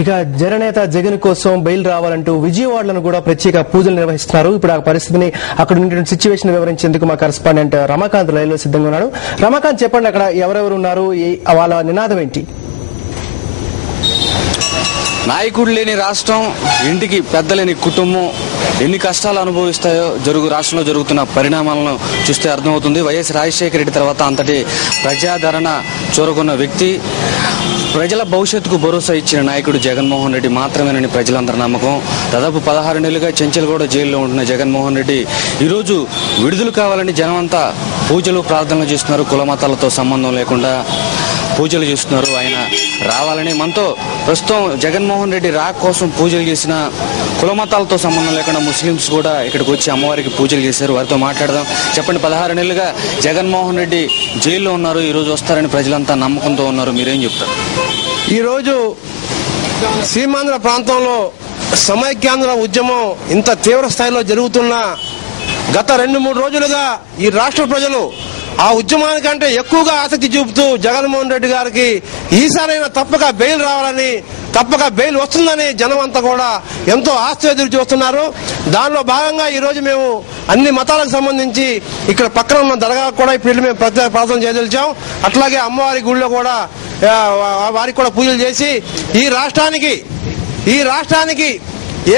ఇక జననేత జగన్ కోసం బెయిల్ రావాలంటూ విజయవాడలను కూడా ప్రత్యేక పూజలు నిర్వహిస్తున్నారు. ఇప్పుడు ఆ పరిస్థితిని అక్కడ ఉన్నటువంటి సిచ్యువేషన్ వివరించేందుకు మా కరెస్పాండెంట్ రమాకాంత్ లైవ్ లో సిద్ధంగా ఉన్నాడు. రమాకాంత్, చెప్పండి, అక్కడ ఎవరెవరు ఉన్నారు, వాళ్ళ నినాదం ఏంటి? నాయకుడు లేని రాష్ట్రం, ఇంటికి పెద్ద లేని కుటుంబం ఎన్ని కష్టాలు అనుభవిస్తాయో రాష్ట్రంలో జరుగుతున్న పరిణామాలను చూస్తే అర్థమవుతుంది. వైఎస్ రాజశేఖర రెడ్డి తర్వాత అంతటి ప్రజాదరణ చూరగొన్న వ్యక్తి, ప్రజల భవిష్యత్తుకు భరోసా ఇచ్చిన నాయకుడు జగన్మోహన్ రెడ్డి మాత్రమేనని ప్రజలందరి నమ్మకం. దాదాపు 16 నెలలుగా చెంచల్గూడ జైల్లో ఉంటున్న జగన్మోహన్ రెడ్డి ఈరోజు విడుదల కావాలని జనమంతా పూజలు ప్రార్థనలు చేస్తున్నారు. కుల మతాలతో సంబంధం లేకుండా పూజలు చేస్తున్నారు. ఆయన రావాలని మనతో ప్రస్తుతం జగన్మోహన్ రెడ్డి రాక కోసం పూజలు చేసిన కుల మతాలతో సంబంధం లేకుండా ముస్లింస్ కూడా ఇక్కడికి వచ్చి అమ్మవారికి పూజలు చేశారు. వారితో మాట్లాడదాం. చెప్పండి, 16 నెలలుగా జగన్మోహన్ రెడ్డి జైల్లో ఉన్నారు, ఈ రోజు వస్తారని ప్రజలంతా నమ్మకంతో ఉన్నారు, మీరేం చెప్తారు? ఈరోజు సీమాంధ్ర ప్రాంతంలో సమైక్యాంధ్ర ఉద్యమం ఇంత తీవ్ర స్థాయిలో జరుగుతున్న గత 2-3 రోజులుగా ఈ రాష్ట్ర ప్రజలు ఆ ఉద్యమానికంటే ఎక్కువగా ఆసక్తి చూపుతూ జగన్మోహన్ రెడ్డి గారికి ఈసారైనా తప్పక బెయిల్ రావాలని, తప్పక బెయిల్ వస్తుందని జనం అంతా కూడా ఎంతో ఆశతో ఎదురు చూస్తున్నారు. దానిలో భాగంగా ఈ రోజు మేము అన్ని మతాలకు సంబంధించి ఇక్కడ పక్కన ఉన్న దర్గాకు కూడా ఇప్పుడు మేము ప్రత్యేక ప్రార్థన చేయదలిచాం. అట్లాగే అమ్మవారి గుడిలో కూడా వారికి కూడా పూజలు చేసి ఈ రాష్ట్రానికి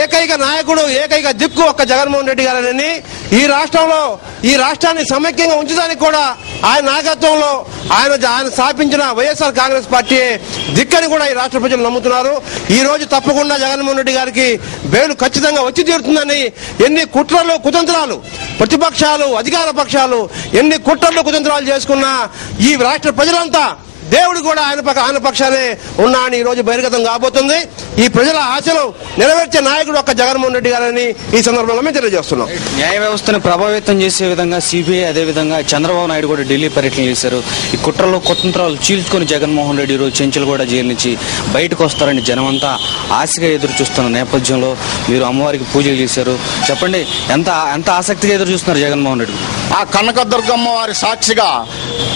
ఏకైక నాయకుడు, ఏకైక దిక్కు ఒక్క జగన్మోహన్ రెడ్డి గారని, ఈ రాష్ట్రాన్ని సమైక్యంగా ఉంచడానికి కూడా ఆయన నాయకత్వంలో ఆయన స్థాపించిన వైఎస్ఆర్ కాంగ్రెస్ పార్టీ దిక్కని కూడా ఈ రాష్ట్ర ప్రజలు నమ్ముతున్నారు. ఈ రోజు తప్పకుండా జగన్మోహన్ రెడ్డి గారికి బెయిల్ ఖచ్చితంగా వచ్చి తీరుతుందని ఎన్ని కుట్రలు కుతంత్రాలు ప్రతిపక్షాలు, అధికార పక్షాలు ఎన్ని కుట్రలు కుతంత్రాలు చేసుకున్నా ఈ రాష్ట్ర ప్రజలంతా దేవుడు కూడా ఆయన పక్షానే ఉన్నా అని ఈ రోజు బహిర్గతం కాబోతుంది. ఈ ప్రజల ఆశలు నెరవేర్చే నాయకుడు ఒక్క జగన్మోహన్ రెడ్డి గారని ఈ సందర్భంగా మేము తెలియజేస్తున్నాం. న్యాయ వ్యవస్థను ప్రభావితం చేసే విధంగా సిబిఐ, అదేవిధంగా చంద్రబాబు నాయుడు కూడా ఢిల్లీ పర్యటన చేశారు. ఈ కుట్రలో కుతంత్రాలు చీల్చుకుని జగన్మోహన్ రెడ్డి ఈరోజు చెంచల్గూడ జైలు నుంచి బయటకు వస్తారని జనమంతా ఆశగా ఎదురు చూస్తున్న నేపథ్యంలో మీరు అమ్మవారికి పూజలు చేశారు. చెప్పండి, ఎంత ఆసక్తిగా ఎదురు చూస్తున్నారు జగన్మోహన్ రెడ్డి? ఆ కనకదుర్గమ్మ వారి సాక్షిగా,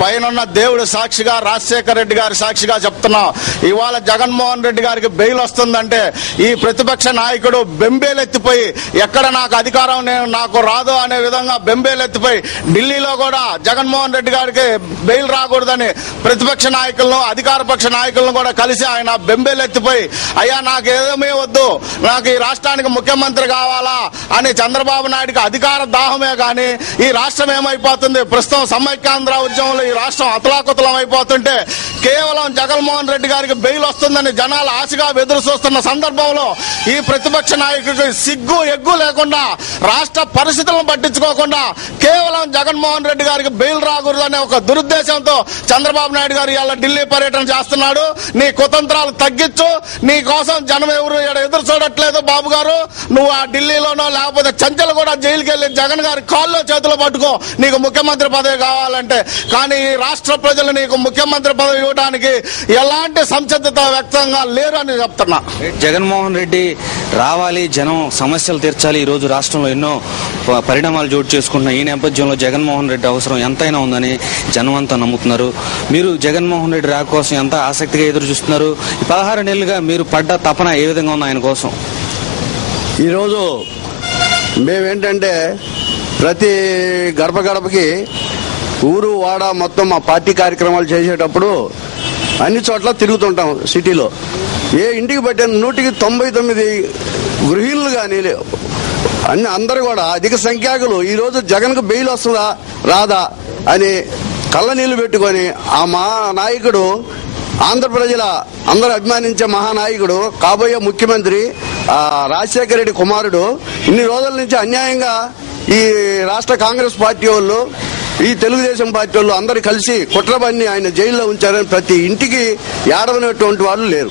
పైన దేవుడు సాక్షిగా, రాజశేఖర రెడ్డి గారి సాక్షిగా చెప్తున్నాం, ఇవాళ జగన్మోహన్ రెడ్డి గారికి బెయిల్ వస్తుందంటే ఈ ప్రతిపక్ష నాయకుడు బెంబేలెత్తిపోయి ఎక్కడ నాకు అధికారం నాకు రాదు అనే విధంగా బెంబేలెత్తిపోయి ఢిల్లీలో కూడా జగన్మోహన్ రెడ్డి గారికి బెయిల్ రాకూడదని ప్రతిపక్ష నాయకులను, అధికార పక్ష నాయకులను కూడా కలిసి ఆయన బెంబేలెత్తిపోయి, అయ్యా నాకు ఏదేమీ వద్దు, నాకు ఈ రాష్ట్రానికి ముఖ్యమంత్రి కావాలా అని చంద్రబాబు నాయుడికి అధికార దాహమే కానీ ఈ రాష్ట్రం ఏమైపోతుంది, ప్రస్తుతం సమైక్యాంధ్ర ఉద్యమంలో ఈ రాష్ట్రం అతలాకుతలం అయిపోతుంటే కేవలం జగన్మోహన్ రెడ్డి గారికి బెయిల్ వస్తుందని జనాలు ఆశగా ఎదురు చూస్తున్న సందర్భంలో ఈ ప్రతిపక్ష నాయకుడికి సిగ్గు ఎగ్గు లేకుండా, రాష్ట్ర పరిస్థితులను పట్టించుకోకుండా కేవలం జగన్మోహన్ రెడ్డి గారికి బెయిల్ రాకూడదనే ఒక దురుద్దేశంతో చంద్రబాబు నాయుడు గారు ఇవాళ ఢిల్లీ పర్యటన చేస్తున్నాడు. నీ కుతంత్రాలు తగ్గించు, నీ కోసం జనం ఎవరు ఎదురు చూడట్లేదు బాబు గారు, నువ్వు ఆ ఢిల్లీలోనో లేకపోతే చంచల్ కూడా జైలుకి వెళ్లి జగన్ గారి కాల్లో చేతులు పట్టుకో నీకు ముఖ్యమంత్రి పదవి కావాలంటే. కానీ ఈ రాష్ట్ర ప్రజలు నీకు ముఖ్యమంత్రి పదవి ఇవ్వడానికి ఎలాంటి సంసిద్ధత వ్యక్తంగా లేరు అని చెప్తున్నా. జగన్మోహన్ రెడ్డి రావాలి, జనం సమస్యలు తీర్చాలి. ఈ రోజు రాష్ట్రంలో ఎన్నో పరిణామాలు చోటు చేసుకుంటున్న ఈ నేపథ్యంలో జగన్మోహన్ రెడ్డి అవసరం ఎంతైనా ఉందని జనం అంతా నమ్ముతున్నారు. మీరు జగన్మోహన్ రెడ్డి రాక కోసం ఎంత ఆసక్తిగా ఎదురు చూస్తున్నారు? 16 నెలలుగా మీరు పడ్డ తపన ఏ విధంగా ఉంది ఆయన కోసం? ఈరోజు మేమేంటంటే ప్రతి గడప గడపకి, ఊరు వాడ మొత్తం మా పార్టీ కార్యక్రమాలు చేసేటప్పుడు అన్ని చోట్ల తిరుగుతుంటాం. సిటీలో ఏ ఇంటికి పట్టిన 199 గృహిణులు కానీ అందరూ కూడా అధిక సంఖ్యాకులు ఈరోజు జగన్కు బెయిల్ వస్తుందా రాదా అని కళ్ళ నీళ్లు పెట్టుకొని ఆ నాయకుడు, ఆంధ్ర ప్రజల అందరూ అభిమానించే మహానాయకుడు, కాబోయే ముఖ్యమంత్రి రాజశేఖర రెడ్డి కుమారుడు ఇన్ని రోజుల నుంచి అన్యాయంగా ఈ రాష్ట్ర కాంగ్రెస్ పార్టీ వాళ్ళు, ఈ తెలుగుదేశం పార్టీ వాళ్ళు అందరూ కలిసి కుట్రబన్ని ఆయన జైల్లో ఉంచారని ప్రతి ఇంటికి ఏడవనటువంటి వాళ్ళు లేరు.